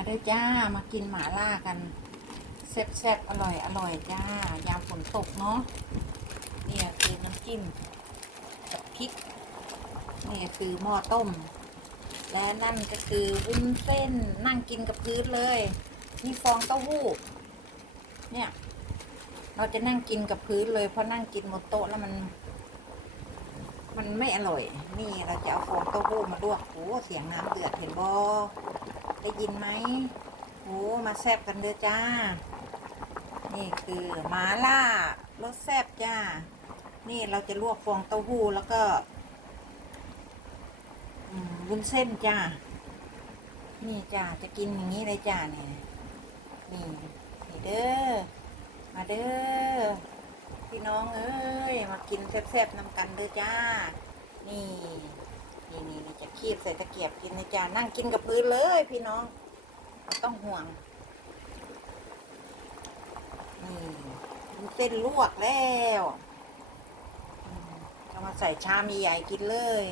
มาด้อจ้ามากินหมาล่ากันแซ่บๆอร่อยอร่อยจ้ายามฝนตกเนาะนี่คือน้ำจิ้มกับพริกนี่คือหม้อต้ม และนั่นก็คือวุ้นเส้นนั่งกินกับพื้นเลยนี่ฟองเต้าหู้เนี่ยเราจะนั่งกินกับพื้นเลยเพราะนั่งกินบนโต๊ะแล้วมัน มันไม่อร่อย นี่เราจะเอาฟองเต้าหู้มาลวกโอ้เสียงน้ำเดือดเห็นบ่ อได้ยินไหมโอ้มาแซบกันเด้อจ้า นี่คือหมาล่ารสแซบจ้า นี่เราจะลวกฟองเต้าหู้แล้วก็วุ้นเส้นจ้า นี่จ้าจะกินอย่างนี้เลยจ้าเนี่ยนี่นี่เด้อ มาเด้อ พี่น้องเอ้ย มากินแซ่บๆนำกันเด้อจ้า นี่ คีบใส่ตะเกียบกินนะจ้านั่งกินกับพื้นเลย พี่น้องไม่ต้องห่วงนี่เส้นลวกแล้วอืมเอามาใส่ชามใหญ่กินเลย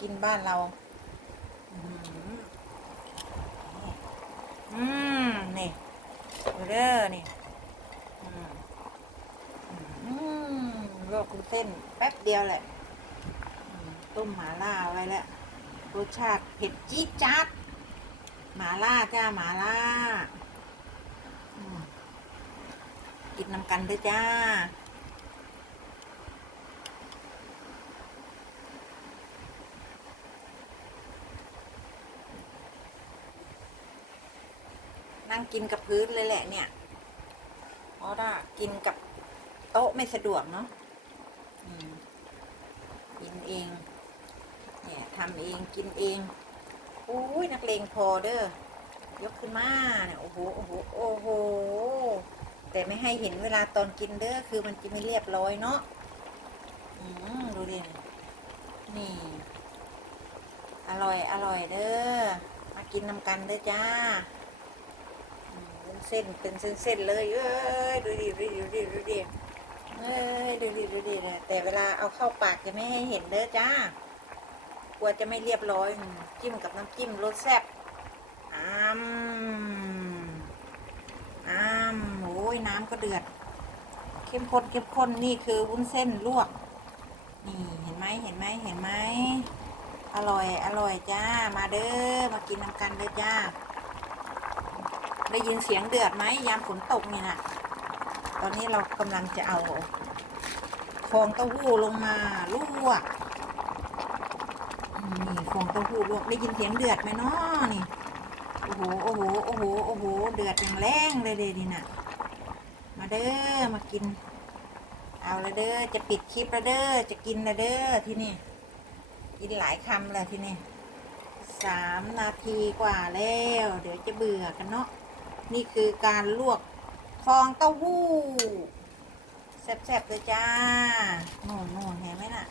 กินบ้านเรา อืมอืมนี่ดูเด้อนี่อืมลวกคุณเส้นแป๊บเดียวแหละ ต้มหมาล่าไว้แล้ว รสชาติเผ็ดจี๊ดจ๊าดหมาล่าจ้าหมาล่ากินนำกันด้วยจ้านั่งกินกับพื้นเลยแหละเนี่ยเพราะว่ากินกับโต๊ะไม่สะดวกเนาะกินเอง ทำเองกินเองอุ้ยนักเลงพอเด้อยกขึ้นมาเนี่ยโอ้โหโอ้โหโอ้โหแต่ไม่ให้เห็นเวลาตอนกินเด้อคือมันจะไม่เรียบร้อยเนาะอืมดูดินี่อร่อยอร่อยเด้อมากินนำกันเด้อจ้าเป็นเส้นเป็นเส้นๆเลยเอ้ยดูดิดูดิดูดิดูดิเอ้ยดูดิดูดิแต่เวลาเอาเข้าปากจะไม่ให้เห็นเด้อจ้า กลัวจะไม่เรียบร้อย จิ้มกับน้ำจิ้มรสแซ่บอ้ามอ้ามโอ้ยน้ำก็เดือด เข้มข้นเข้มข้นนี่คือวุ้นเส้นลวก นี่ เห็นไหมเห็นไหมเห็นไหมอร่อย อร่อยจ้า มาเด้อ มากินน้ำกันเด้อจ้า ได้ยินเสียงเดือดไหมยามฝนตกนี่นะตอนนี้เรากำลังจะเอาฟองเต้าหู้ลงมาลวก นี่ฟองเต้าหู้ลวกได้ยินเสียงเดือดไหมเนาะนี่โอ้โหโอ้โหโอ้โหโอ้โหเดือดอย่างแรงเลยเลยนี่นะมาเด้อมากิน เอาละเด้อจะปิดคลิปละเด้อจะกินละเด้อที่นี่กินหลายคำเลยที่นี่สามนาทีกว่าแล้ว เดี๋ยวจะเบื่อกันเนาะนี่คือการลวกฟองเต้าหู้แซ่บๆเลยจ้าโน่นโน่นเห็นไหมน่ะ